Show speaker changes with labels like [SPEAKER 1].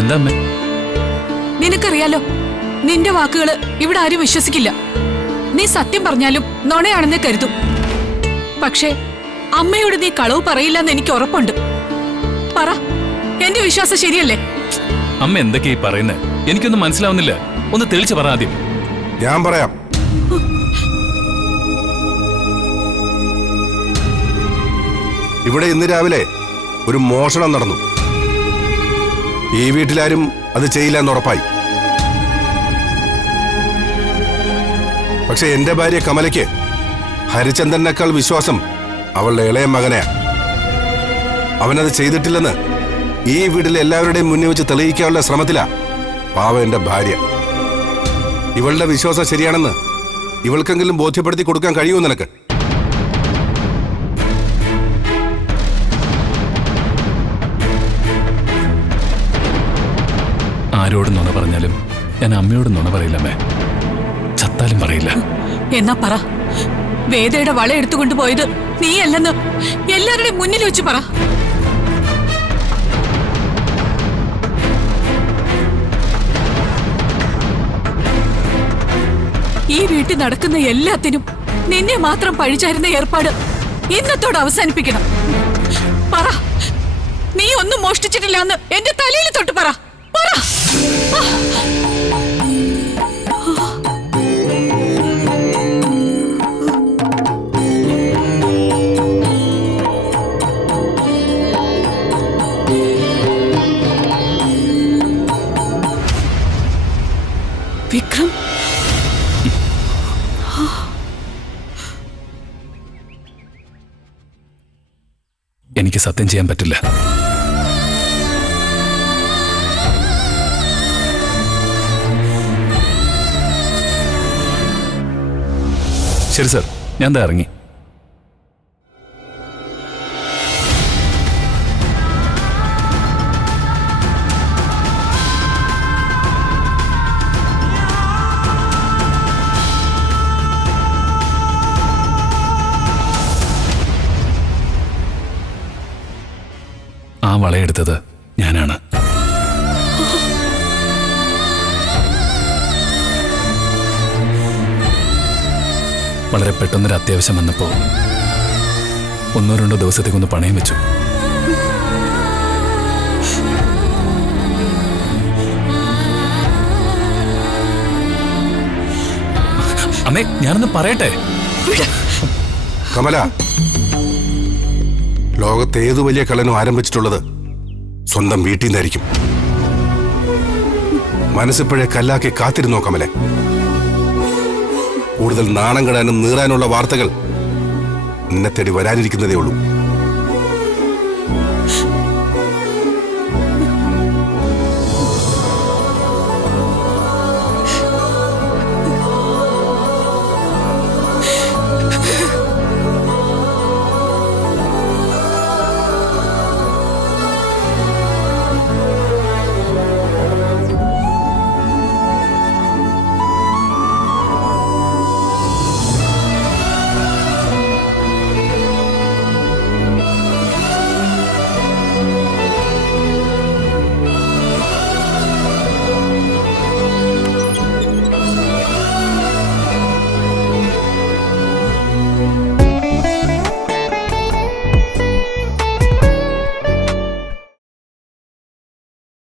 [SPEAKER 1] എന്താ അമ്മേ
[SPEAKER 2] നിനക്കറിയാലോ നിന്റെ വാക്കുകൾ ഇവിടെ ആരും വിശ്വസിക്കില്ല. നീ സത്യം പറഞ്ഞാലും നുണയാണെന്ന് കരുതും. പക്ഷേ അമ്മയോട് നീ കളവ് പറയില്ലെന്ന് എനിക്ക് ഉറപ്പുണ്ട്. പറ എന്റെ വിശ്വാസം ശരിയല്ലേ?
[SPEAKER 1] അമ്മ എന്തൊക്കെയാ പറയുന്നത് എനിക്കൊന്നും മനസ്സിലാവുന്നില്ല. ഒന്ന് തെളിച്ചു പറ ആദ്യം.
[SPEAKER 3] ഞാൻ പറയാം. ഇവിടെ ഇന്ന് രാവിലെ ഒരു മോഷണം നടന്നു. ഈ വീട്ടിലാരും അത് ചെയ്യില്ല എന്ന് ഉറപ്പായി. പക്ഷെ എന്റെ ഭാര്യ കമലയ്ക്ക് ഹരിചന്ദ്രനേക്കാൾ വിശ്വാസം അവളുടെ ഇളയ മകനെയാ. അവനത് ചെയ്തിട്ടില്ലെന്ന് ഈ വീട്ടിലെ എല്ലാവരുടെയും മുന്നിൽ വെച്ച് തെളിയിക്കാനുള്ള ശ്രമത്തിലാ പാവ എന്റെ ഭാര്യ. ഇവളുടെ വിശ്വാസം ശരിയാണെന്ന് ഇവൾക്കെങ്കിലും ബോധ്യപ്പെടുത്തി കൊടുക്കാൻ കഴിയുമോ നിനക്ക്?
[SPEAKER 1] ആരോട് നുണ പറഞ്ഞാലും ഞാൻ അമ്മയോട് നുണ പറയില്ലമ്മേ. ചത്താലും പറയില്ല.
[SPEAKER 2] എന്നാ പറ. വേദയുടെ വള എടുത്തുകൊണ്ട് പോയത് നീയല്ലെന്ന് എല്ലാവരുടെയും മുന്നിൽ വെച്ച് പറ. ഈ വീട്ടിൽ നടക്കുന്ന എല്ലാത്തിനും നിന്നെ മാത്രം പഴിച്ചായിരുന്ന ഏർപ്പാട് ഇന്നത്തോട് അവസാനിപ്പിക്കണം. പറ. നീ ഒന്നും മോഷ്ടിച്ചിട്ടില്ല എന്ന് എന്റെ തലയിൽ തൊട്ട് പറ.
[SPEAKER 1] എനിക്ക് സത്യം ചെയ്യാൻ പറ്റില്ല. ശരി സർ ഞാൻ ഇറങ്ങി. ആ വളയെടുത്തത് ഞാനാണ്. വളരെ പെട്ടെന്നൊരു അത്യാവശ്യം വന്നപ്പോ ഒന്നോ രണ്ടോ ദിവസത്തേക്കൊന്ന് പണയം വെച്ചു. അമ്മേ ഞാനൊന്ന് പറയട്ടെ?
[SPEAKER 3] കമല. ലോകത്തെ ഏതു വലിയ കള്ളനും ആരംഭിച്ചിട്ടുള്ളത് സ്വന്തം വീട്ടിൽ നിന്നായിരിക്കും. മനസ്സിപ്പോഴേ കല്ലാക്കി കാത്തിരുന്നോ കമലെ? കൂടുതൽ നാണം കെടാനും നീറാനുള്ള വാർത്തകൾ നിന്നെ തേടി വരാനിരിക്കുന്നതേ ഉള്ളൂ.